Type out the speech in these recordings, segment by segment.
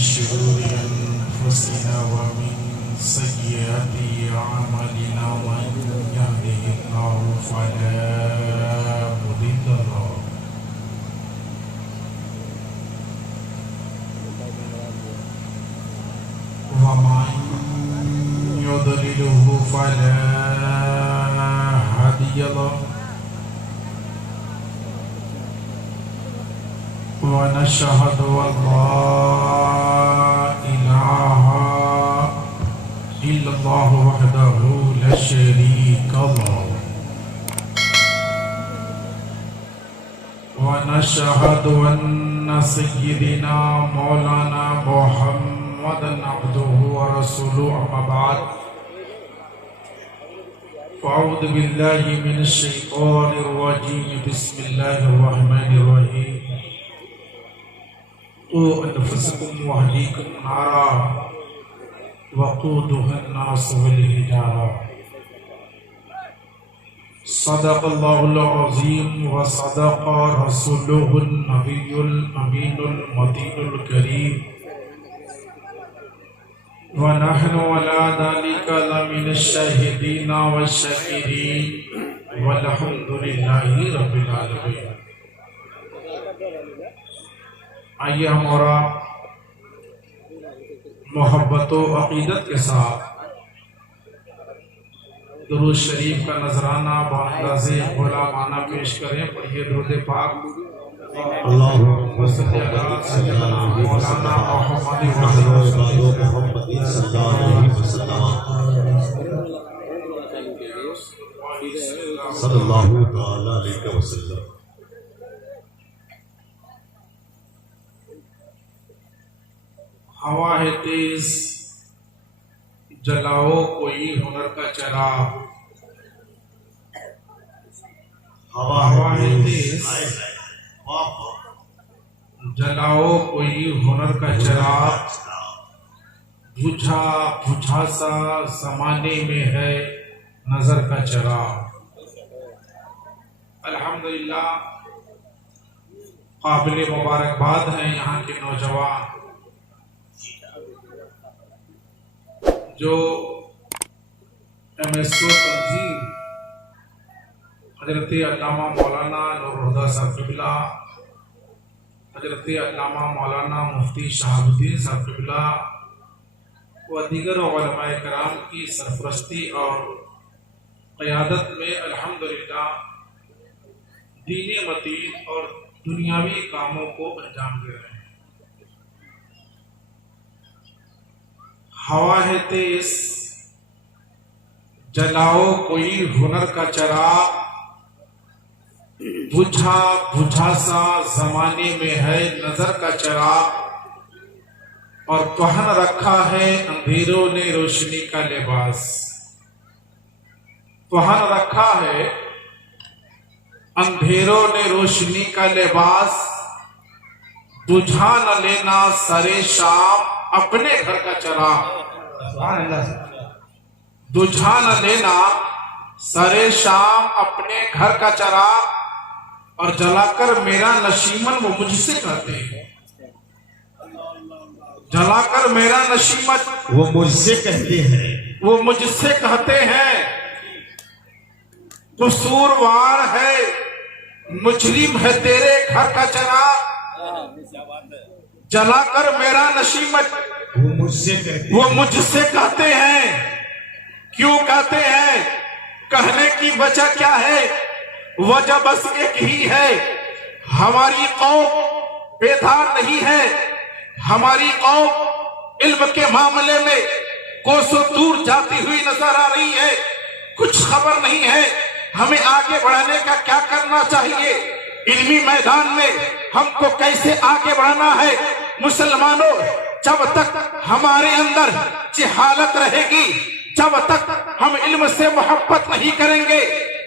شرور أنفسنا ومن سيئات أعمالنا من يهده الله فلا مضل له ومن يضلله فلا هادي له ونشهد أن لا إله إلا الله وحده لا شريك له ونشهد أن سيدنا مولانا محمدا عبده ورسوله أما بعد فأعوذ بالله من الشيطان الرجيم بسم الله الرحمن الرحيم قوا أنفسكم وأهليكم نارا وقودها الناس والحجارة صدق الله العظيم وصدق رسوله النبي الأمين المتين الكريم ونحن على ذلك لمن الشاهدين والشاكرين والحمد لله رب العالمين۔ آئیے ہم اور محبت و عقیدت کے ساتھ درود شریف کا نذرانہ بانداز غلامانہ پیش کریں۔ پڑھیے درود پاک۔ اللہم صلی علی سیدنا مولانا محمد صلی اللہ تعالی علیہ وسلم۔ ہوا ہے تیز جلاؤ کوئی ہنر کا چراغ، ہوا ہے تیز جلاؤ کوئی ہنر کا چراغ، بجھا بجھا سا زمانے میں ہے نظر کا چراغ۔ الحمدللہ قابل مبارکباد ہیں یہاں کے نوجوان جو MSO تنظیم حضرت علامہ مولانا نور الہدیٰ صاحب قبلہ، حضرت علامہ مولانا مفتی شہاب الدین صاحب قبلہ و دیگر علماء کرام کی سرپرستی اور قیادت میں الحمدللہ دینی متین اور دنیاوی کاموں کو انجام دے رہے ہیں۔ ہوا ہے تیز جلاؤ کوئی ہنر کا چراغ، بجھا بجھا سا زمانے میں ہے نظر کا چراغ، اور پہن رکھا ہے اندھیروں نے روشنی کا لباس۔ پہن رکھا ہے اندھیروں نے روشنی کا لباس، بجھا نہ لینا سرے شام اپنے گھر کا چراغ۔ بجھا نہ لینا سرے شام اپنے گھر کا چراغ، اور جلا کر میرا نشیمن وہ مجھ سے کہتے ہیں، جلا کر میرا نشیمن وہ مجھ سے کہتے ہیں، وہ مجھ سے کہتے ہیں، قصوروار ہے مجرم ہے تیرے گھر کا چراغ، جلا کر میرا نشیمن وہ مجھ سے کہتے ہیں۔ کیوں کہتے ہیں؟ کہنے کی وجہ کیا ہے؟ وجہ بس ایک ہی ہے، ہماری قوم بیدار نہیں ہے، ہماری قوم علم کے معاملے میں کوسوں دور جاتی ہوئی نظر آ رہی ہے، کچھ خبر نہیں ہے ہمیں آگے بڑھنے کا کیا کرنا چاہیے، علمی میدان میں ہم کو کیسے آگے بڑھنا ہے۔ مسلمانوں، جب تک ہمارے اندر جہالت رہے گی، جب تک ہم علم سے محبت نہیں کریں گے،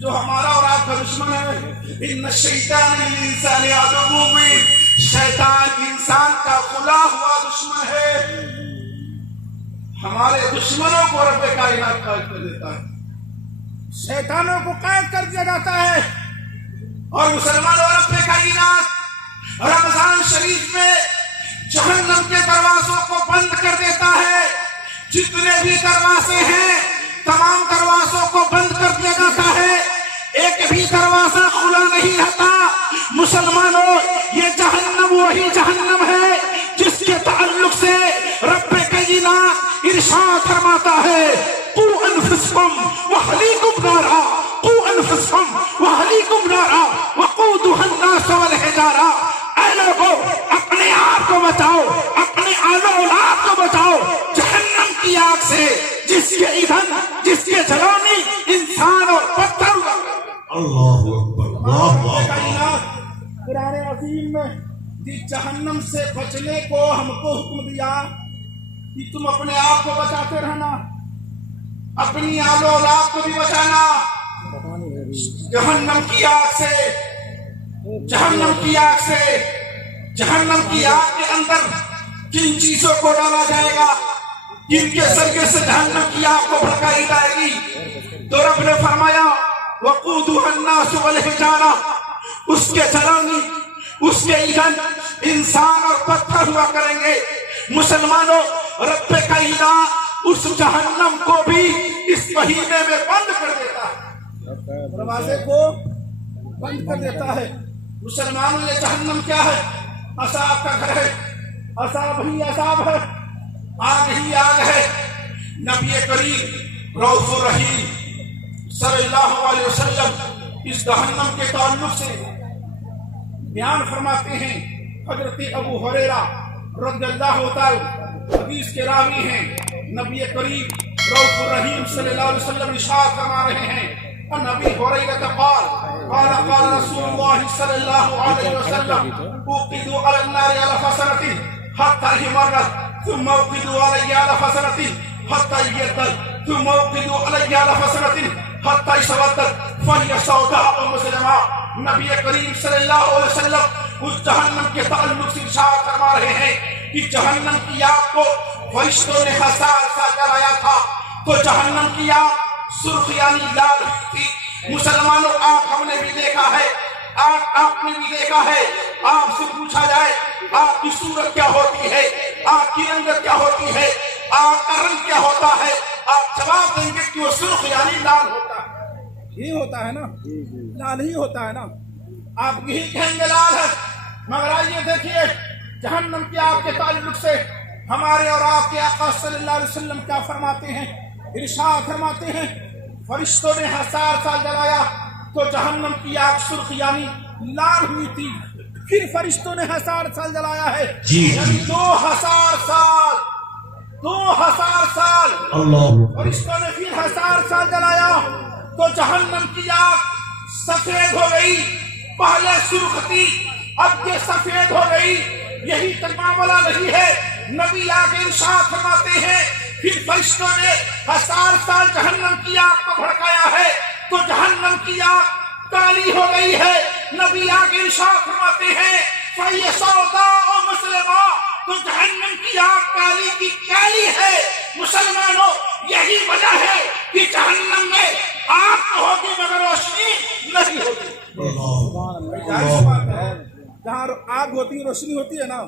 جو ہمارا اور آپ کا دشمن ہے، ان الشیطان للانسان عدو مبین، شیطان انسان کا کھلا ہوا دشمن ہے۔ ہمارے دشمنوں کو رب کائنات قائد کر دیتا ہے، شیطانوں کو قائد کر دیا جاتا ہے، اور مسلمانوں رب کائنات رمضان شریف میں جہنم کے دروازوں کو بند کر دیتا ہے۔ جتنے بھی دروازے ہیں تمام دروازوں کو بند کر دیا جاتا ہے، ایک بھی دروازہ کھلا نہیں رہتا۔ مسلمانوں، یہ جہنم وہی جہنم ہے جس کے تعلق سے رب کائنات ارشاد فرماتا ہے، قوا انفسکم واہلیکم نارا، قوا انفسکم واہلیکم نارا وقودها الناس والحجارہ۔ اے لوگو، اپنے آپ کو بچاؤ، اپنے آل و اولاد کو بچاؤ جہنم کی آگ سے، جس کے ایندھن، جس کے جلانی انسان اور پتھر۔ اللہ اکبر، اللہ اکبر۔ قرآن عظیم میں جس جہنم سے بچنے کو ہم کو حکم دیا کہ تم اپنے آپ کو بچاتے رہنا، اپنی آل و اولاد کو بھی بچانا جہنم کی آگ سے، جہنم کی آگ سے۔ جہنم کی آگ کے اندر کن چیزوں کو ڈالا جائے گا، جن کے ذریعے سے جہنم کی آگ کو بھڑکائی جائے گی؟ تو رب نے فرمایا، وقودها الناس والحجارہ، اس کے جلانی، اس کے ایندھن انسان اور پتھر ہوا کریں گے۔ مسلمانوں، رب کائنات اس جہنم کو بھی اس مہینے میں بند کر دیتا ہے، دروازے کو بند کر دیتا ہے۔ مسلمانوں، یہ جہنم کیا ہے؟ عذاب کا گھر ہے، عذاب ہی عذاب ہے، آگ ہی آگ ہے۔ نبی کریم رؤوف الرحیم صلی اللہ علیہ وسلم اس جہنم کے تعلق سے بیان فرماتے ہیں۔ حضرت ابو ہریرہ رضی اللہ تعالی حدیث کے راوی ہیں، نبی کریم رؤوف الرحیم صلی اللہ علیہ وسلم ارشاد فرما رہے ہیں، ان ابی ہریرہ قال قال قال رسول اللہ صلی اللہ علیہ وسلم اوقدوا علی النار الف سنۃ حتی مرت ثم اوقدوا علی الف سنۃ حتی یدت ثم اوقدوا علی الف سنۃ حتی اسودت فہی سوداء مسلمہ۔ نبی کریم صلی اللہ علیہ وسلم اس جہنم کے تعلق سے ارشاد فرما رہے ہیں کہ جہنم کی آگ کو فرشتوں نے 1000 سال جلایا تھا تو جہنم کی آگ سرخ یعنی لال تھی۔ مسلمانوں، آگ ہم نے بھی دیکھا ہے، آگ آپ نے بھی دیکھا ہے۔ آپ سے پوچھا جائے آگ کی صورت کیا ہوتی ہے، آگ کی رنگت کیا ہوتی ہے، آگ کا رنگ کیا ہوتا ہے، آپ جواب دیں گے کہ وہ سرخ یعنی لال ہوتا ہے۔ یہ ہوتا ہے نا، لال ہی ہوتا ہے نا، آپ یہی کہیں گے لال ہے۔ مگر آئیے دیکھیے جہنم کی آگ کے تعلق سے ہمارے اور آپ کے آقا صلی اللہ علیہ وسلم کیا فرماتے ہیں؟ ارشاد فرماتے ہیں، فرشتوں نے 1000 سال جلایا تو جہنم کی آگ سرخ یعنی لال ہوئی تھی۔ پھر فرشتوں نے 1000 سال جلایا ہے، یعنی 2000 سال، 2000 سال فرشتوں نے پھر 1000 سال جلایا تو جہنم کی آگ سفید ہو گئی۔ پہلے سرخ تھی، اب یہ سفید ہو گئی۔ یہی تک معاملہ نہیں ہے، نبی آگے ارشاد فرماتے ہیں پھر فرشتوں نے 1000 سال جہنم کی آگ کو بھڑکایا ہے تو جہنم کی آگ کالی ہو گئی ہے۔ نبی آگے ارشاد فرماتے ہیں فَهِيَ سَوْدَاءُ مُسْلِمَةٌ، تو جہنم کی آگ کالی کی کالی ہے۔ مسلمانوں، یہی وجہ ہے کہ جہنم میں آگ تو ہوگی مگر روشنی نہیں ہوگی۔ جہاں آگ ہوتی ہے روشنی ہوتی ہے نا،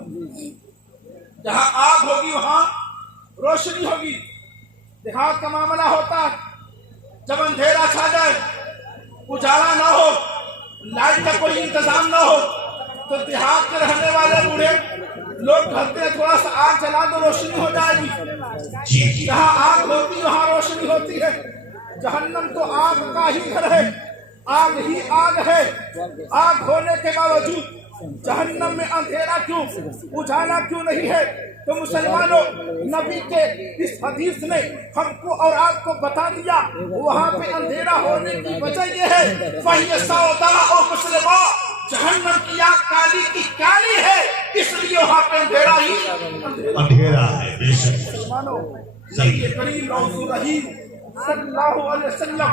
جہاں آگ ہوگی وہاں روشنی ہوگی۔ دیہات کا معاملہ ہوتا ہے، جب اندھیرا چھا جائے، اجالا نہ ہو، لائٹ کا کوئی انتظام نہ ہو تو دیہات کے رہنے والے بوڑھے لوگ کہتے ہیں تھوڑا سا آگ جلا دو روشنی ہو جائے گی۔ جہاں آگ ہوتی ہے وہاں روشنی ہوتی ہے۔ جہنم تو آگ کا ہی گھر ہے، آگ ہی آگ ہے۔ آگ ہونے کے باوجود جہنم میں اندھیرا کیوں، اجالا کیوں نہیں ہے؟ تو مسلمانوں، نبی کے اس حدیث نے ہم کو اور آپ کو بتا دیا وہاں پہ اندھیرا ہونے کی وجہ یہ ہے فَهِيَ سَوْدَاءُ مُسْلِمَةٌ، جہنم کی آگ کالی کی کالی ہے، اس لیے وہاں پہ اندھیرا ہی اندھیرا ہے۔ بے شک مسلمانوں، نبی کریم رؤوف الرحیم صلی اللہ علیہ وسلم